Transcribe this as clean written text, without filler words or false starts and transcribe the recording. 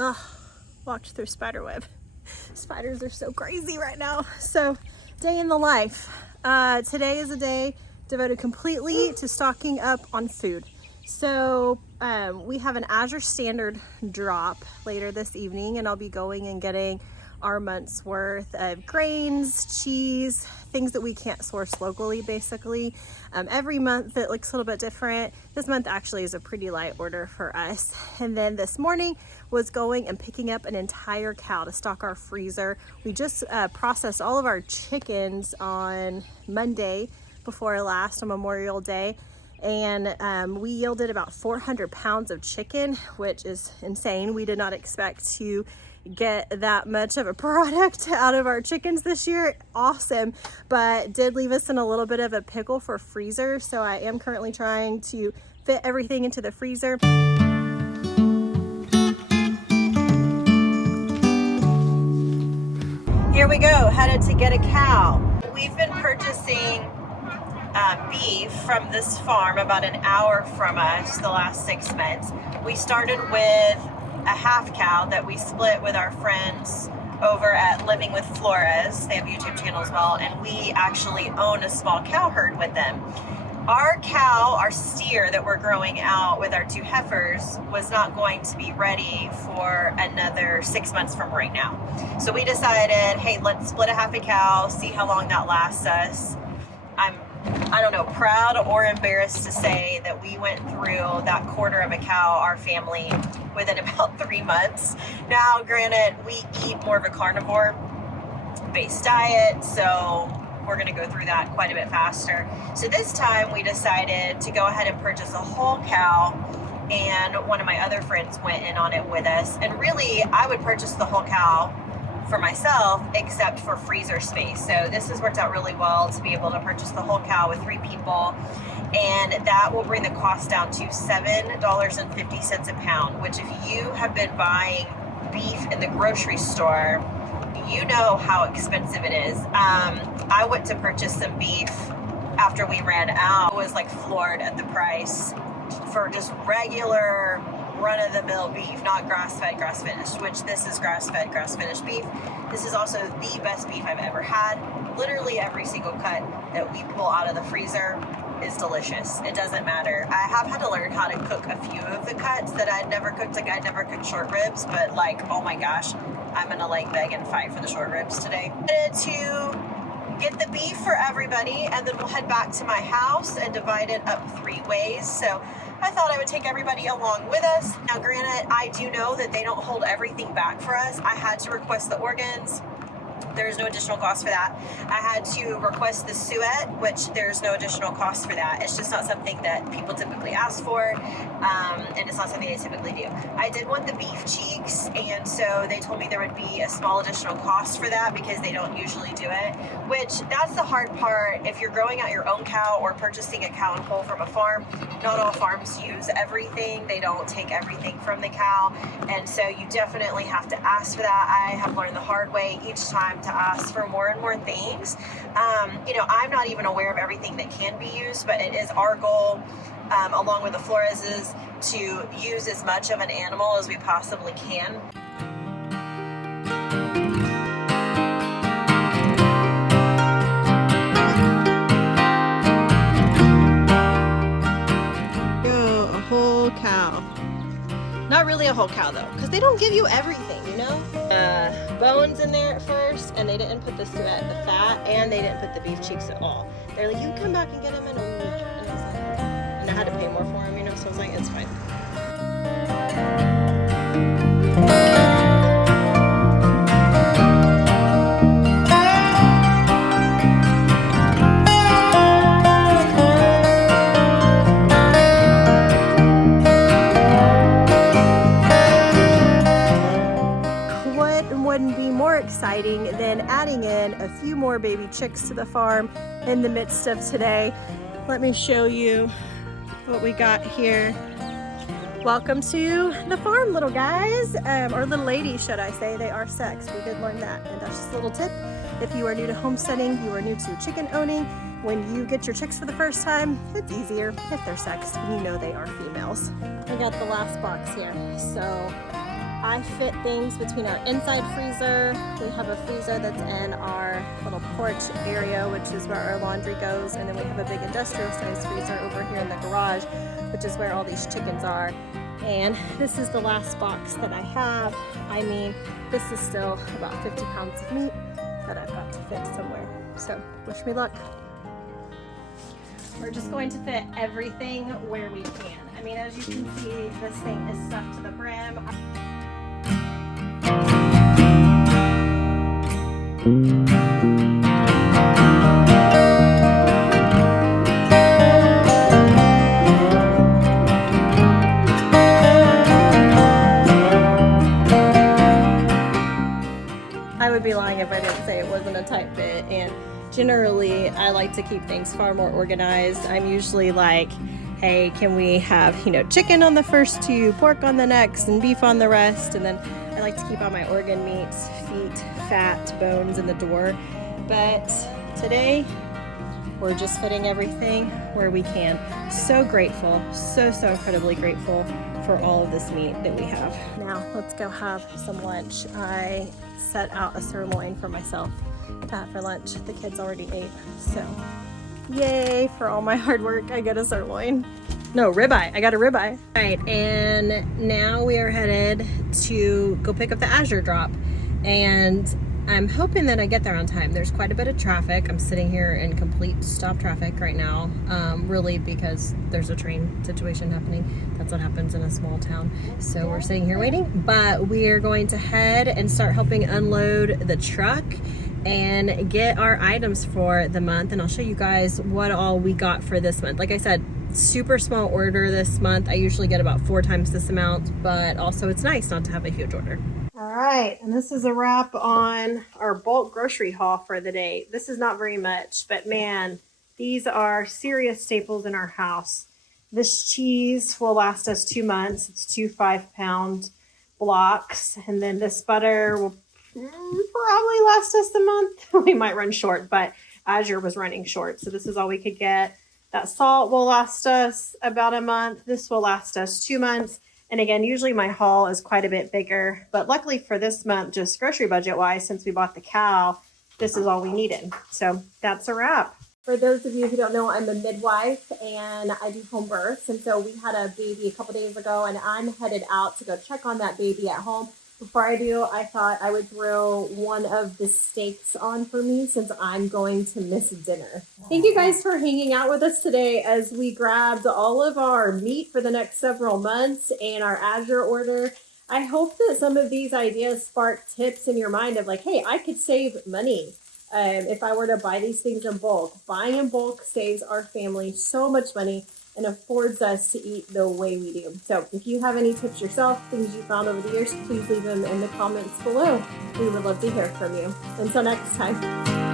Ugh, walked through spider web. Spiders are so crazy right now. So, day in the life. Today is a day devoted completely to stocking up on food. So we have an Azure Standard drop later this evening, and I'll be going and getting our month's worth of grains, cheese, things that we can't source locally, basically. Every month it looks a little bit different. This month actually is a pretty light order for us. And then this morning was going and picking up an entire cow to stock our freezer. We just processed all of our chickens on Monday before last, on Memorial Day. And we yielded about 400 pounds of chicken, which is insane. We did not expect to get that much of a product out of our chickens this year. Awesome, but did leave us in a little bit of a pickle for freezer. So I am currently trying to fit everything into the freezer. Here we go, headed to get a cow. We've been purchasing beef from this farm about an hour from us the last 6 months. We started with a half cow that we split with our friends over at Living with Flores. They have a YouTube channel as well, and we actually own a small cow herd with them. Our cow, our steer that we're growing out with our 2 heifers, was not going to be ready for another 6 months from right now. So we decided, hey, let's split a half a cow, see how long that lasts us. I don't know, proud or embarrassed to say that we went through that quarter of a cow, our family, within about 3 months. Now, granted, we eat more of a carnivore-based diet, so we're gonna go through that quite a bit faster. So this time we decided to go ahead and purchase a whole cow, and one of my other friends went in on it with us. And really, I would purchase the whole cow for myself, except for freezer space. So this has worked out really well to be able to purchase the whole cow with 3 people, and that will bring the cost down to $7.50 a pound, which if you have been buying beef in the grocery store, you know how expensive it is. I went to purchase some beef after we ran out. I was like floored at the price for just regular run-of-the-mill beef, not grass-fed, grass-finished, which this is grass-fed, grass-finished beef. This is also the best beef I've ever had. Literally every single cut that we pull out of the freezer is delicious. It doesn't matter. I have had to learn how to cook a few of the cuts that I'd never cooked. Like, I'd never cooked short ribs, but like, oh my gosh, I'm gonna like beg and fight for the short ribs today. To get the beef for everybody, and then we'll head back to my house and divide it up 3 ways. So I thought I would take everybody along with us. Now, granted, I do know that they don't hold everything back for us. I had to request the organs. There's no additional cost for that. I had to request the suet, which there's no additional cost for that. It's just not something that people typically ask for, and it's not something they typically do. I did want the beef cheeks, and so they told me there would be a small additional cost for that because they don't usually do it, which that's the hard part. If you're growing out your own cow or purchasing a cow and whole from a farm, not all farms use everything. They don't take everything from the cow, and so you definitely have to ask for that. I have learned the hard way each time to ask for more and more things. You know, I'm not even aware of everything that can be used, but it is our goal, along with the Flores's, to use as much of an animal as we possibly can. A whole cow. Not really a whole cow though, because they don't give you everything, you know? Bones in there at first, and they didn't put the suet, the fat, and they didn't put the beef cheeks at all. They're like, you come back and get them in a week. And I was like, and I had to pay more for them, you know, so I was like, it's fine. Wouldn't be more exciting than adding in a few more baby chicks to the farm in the midst of today. Let me show you what we got here. Welcome to the farm, little guys, or little ladies, should I say. They are sexed. We did learn that, and that's just a little tip. If you are new to homesteading, you are new to chicken owning, when you get your chicks for the first time, it's easier if they're sexed and you know they are females. I got the last box here, so I fit things between our inside freezer. We have a freezer that's in our little porch area, which is where our laundry goes. And then we have a big industrial size freezer over here in the garage, which is where all these chickens are. And this is the last box that I have. I mean, this is still about 50 pounds of meat that I've got to fit somewhere. So wish me luck. We're just going to fit everything where we can. I mean, as you can see, this thing is stuffed to the brim. I would be lying if I didn't say it wasn't a tight fit, and generally I like to keep things far more organized. I'm usually like, hey, can we have, chicken on the first two, pork on the next, and beef on the rest? And then I like to keep all my organ meats, feet, fat, bones in the door. But today we're just fitting everything where we can. So grateful, so incredibly grateful for all of this meat that we have. Now let's go have some lunch. I set out a sirloin for myself to have for lunch. The kids already ate, so yay for all my hard work. I get a sirloin. No, ribeye. I got a ribeye. All right, and now we are headed to go pick up the Azure drop, and I'm hoping that I get there on time. There's quite a bit of traffic. I'm sitting here in complete stop traffic right now, really because there's a train situation happening. That's what happens in a small town. So we're sitting here waiting, but we are going to head and start helping unload the truck and get our items for the month. And I'll show you guys what all we got for this month. Like I said, super small order this month. I usually get about 4 times this amount, but also it's nice not to have a huge order. All right, and this is a wrap on our bulk grocery haul for the day. This is not very much, but man, these are serious staples in our house. This cheese will last us 2 months. It's 2 5-pound blocks. And then this butter will probably last us a month. We might run short, but Azure was running short, so this is all we could get. That salt will last us about a month. This will last us 2 months. And again, usually my haul is quite a bit bigger, but luckily for this month, just grocery budget wise, since we bought the cow, this is all we needed. So that's a wrap. For those of you who don't know, I'm a midwife and I do home births. And so we had a baby a couple days ago, and I'm headed out to go check on that baby at home. Before I do, I thought I would throw one of the steaks on for me since I'm going to miss dinner. Thank you guys for hanging out with us today as we grabbed all of our meat for the next several months and our Azure order. I hope that some of these ideas spark tips in your mind of like, hey, I could save money if I were to buy these things in bulk. Buying in bulk saves our family so much money and affords us to eat the way we do. So if you have any tips yourself, things you found over the years, please leave them in the comments below. We would love to hear from you. Until next time.